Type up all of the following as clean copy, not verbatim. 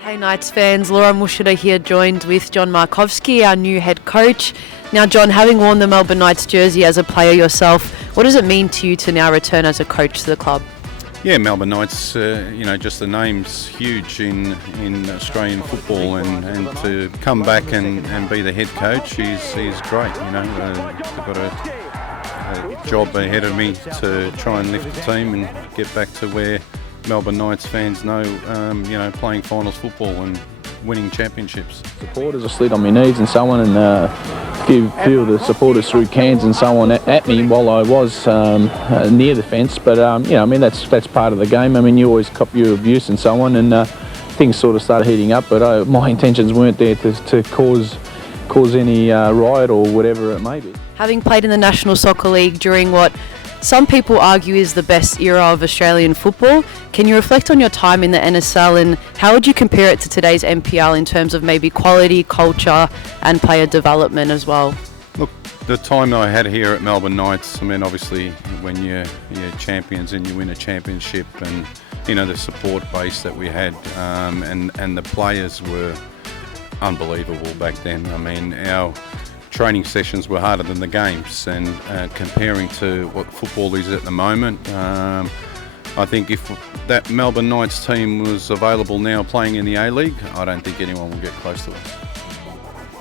Hey Knights fans, Laura Mushida here, joined with John Markovski, our new head coach. Now John, having worn the Melbourne Knights jersey as a player yourself, what does it mean to you to now return as a coach to the club? Yeah, Melbourne Knights, just the name's huge in Australian football, and to come back and be the head coach is great. I've got a job ahead of me to try and lift the team and get back to where Melbourne Knights fans know, playing finals football and winning championships. Supporters, I slid on my knees and so on, and a few of the supporters threw cans and so on at me while I was near the fence. But that's part of the game. I mean, you always cop your abuse and so on, and things sort of started heating up. But my intentions weren't there to cause any riot or whatever it may be. Having played in the National Soccer League during what some people argue is the best era of Australian football, can you reflect on your time in the NSL and how would you compare it to today's NPL in terms of maybe quality, culture and player development as well? Look, the time I had here at Melbourne Knights, I mean, obviously when you're champions and you win a championship, and the support base that we had, and the players were unbelievable back then. I mean, our training sessions were harder than the games, and comparing to what football is at the moment, I think if that Melbourne Knights team was available now playing in the A-League, I don't think anyone will get close to us.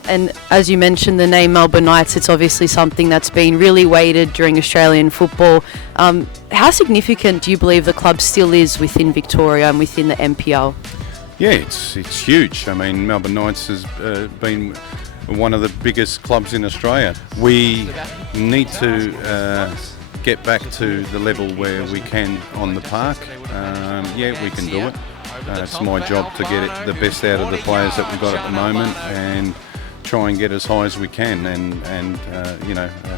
And as you mentioned, the name Melbourne Knights, it's obviously something that's been really weighted during Australian football. How significant do you believe the club still is within Victoria and within the NPL? Yeah, it's huge. I mean, Melbourne Knights has been one of the biggest clubs in Australia. We need to get back to the level where we can on the park. We can do it. It's my job to get the best out of the players that we've got at the moment and try and get as high as we can. And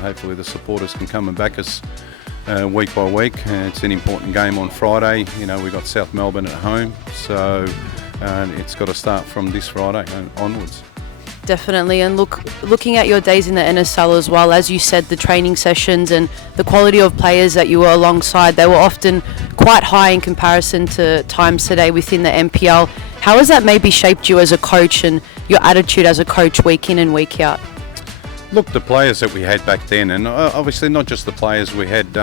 hopefully the supporters can come and back us week by week. It's an important game on Friday. We've got South Melbourne at home, so it's got to start from this Friday onwards. Definitely, and looking at your days in the NSL as well, as you said, the training sessions and the quality of players that you were alongside, they were often quite high in comparison to times today within the NPL. How has that maybe shaped you as a coach and your attitude as a coach week in and week out? Look, the players that we had back then, and obviously not just the players, we had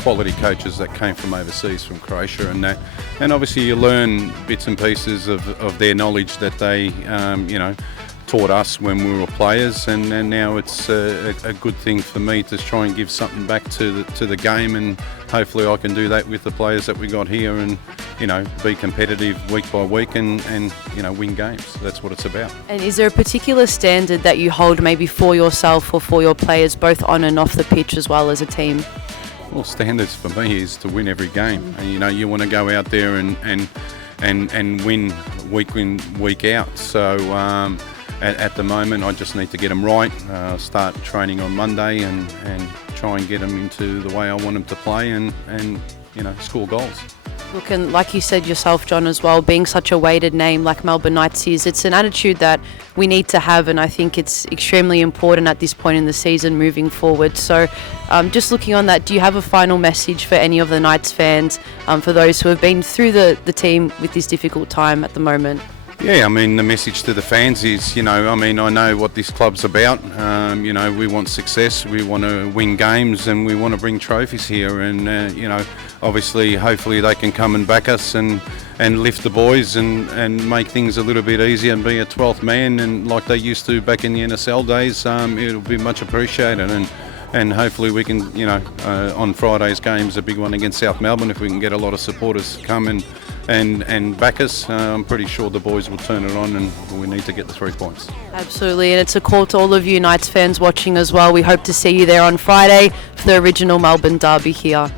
quality coaches that came from overseas, from Croatia and that, and obviously you learn bits and pieces of their knowledge that they taught us when we were players, and now it's a good thing for me to try and give something back to the game, and hopefully I can do that with the players that we got here, and be competitive week by week and win games. That's what it's about. And is there a particular standard that you hold maybe for yourself or for your players, both on and off the pitch as well as a team? Well, standards for me is to win every game, and you want to go out there and win week in, week out. So at the moment, I just need to get them right, start training on Monday and try and get them into the way I want them to play and score goals. Look, and like you said yourself, John, as well, being such a weighted name like Melbourne Knights is, it's an attitude that we need to have, and I think it's extremely important at this point in the season moving forward. So just looking on that, do you have a final message for any of the Knights fans, for those who have been through the team with this difficult time at the moment? Yeah, I mean, the message to the fans is, I know what this club's about. We want success, we want to win games, and we want to bring trophies here. And, obviously, hopefully they can come and back us and lift the boys and make things a little bit easier and be a 12th man, and like they used to back in the NSL days. It'll be much appreciated. And hopefully we can, on Friday's game's a big one against South Melbourne, if we can get a lot of supporters come and back us, I'm pretty sure the boys will turn it on, and we need to get the 3 points. Absolutely, and it's a call to all of you Knights fans watching as well. We hope to see you there on Friday for the original Melbourne derby here.